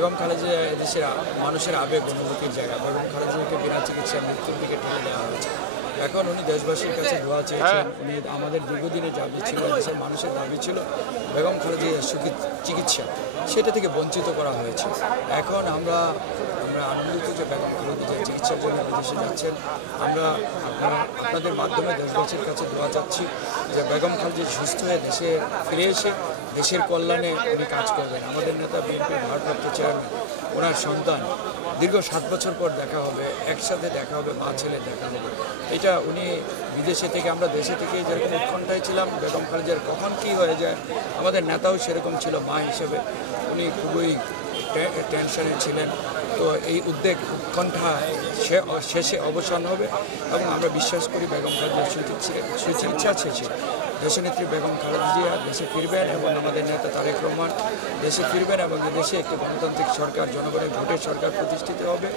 বেগম খালেদা এদেশের মানুষের আবেগ অনুভূতির জায়গা। বেগম খালেদাকে বিনা চিকিৎসায় মৃত্যুর দিকে ঠেলে দেওয়া হয়েছে। এখন উনি দেশবাসীর কাছে দোয়া চেয়েছেন। উনি আমাদের দীর্ঘদিনের দাবি ছিল, দেশের মানুষের দাবি ছিল বেগম খালেদার চিকিৎসা, সেটা থেকে বঞ্চিত করা হয়েছে। এখন আমরা আনন্দিত যে বেগম খালেদা চিকিৎসার জন্য বিদেশে যাচ্ছেন। আমরা আপনাদের মাধ্যমে দেশবাসীর কাছে দোয়া চাচ্ছি যে বেগম খালেদা সুস্থ হয়ে দেশে ফিরে এসে দেশের কল্যাণে উনি কাজ করবেন। আমাদের নেতা বিএনপির ভারপ্রাপ্ত চেয়ারম্যান, ওনার সন্তান, দীর্ঘ 7 বছর পর দেখা হবে, একসাথে দেখা হবে, মা ছেলে দেখা হবে। এটা উনি বিদেশে থেকে, আমরা দেশে থেকে যেরকম উৎকণ্ঠায় ছিলাম বেগম খালেদার কখন কী হয়ে যায়, আমাদের নেতাও সেরকম ছিল। মা হিসেবে উনি খুবই টেনশনে ছিলেন। তো এই উৎকণ্ঠা শেষে অবসান হবে এবং আমরা বিশ্বাস করি বেগম খালেদার সুচিকিৎসা শেষে দেশনেত্রী বেগম খালেদা জিয়া দেশে ফিরবেন এবং আমাদের নেতা তারেক রহমান দেশে ফিরবেন এবং দেশে একটি গণতান্ত্রিক সরকার, জনগণের ভোটের সরকার প্রতিষ্ঠিত হবে।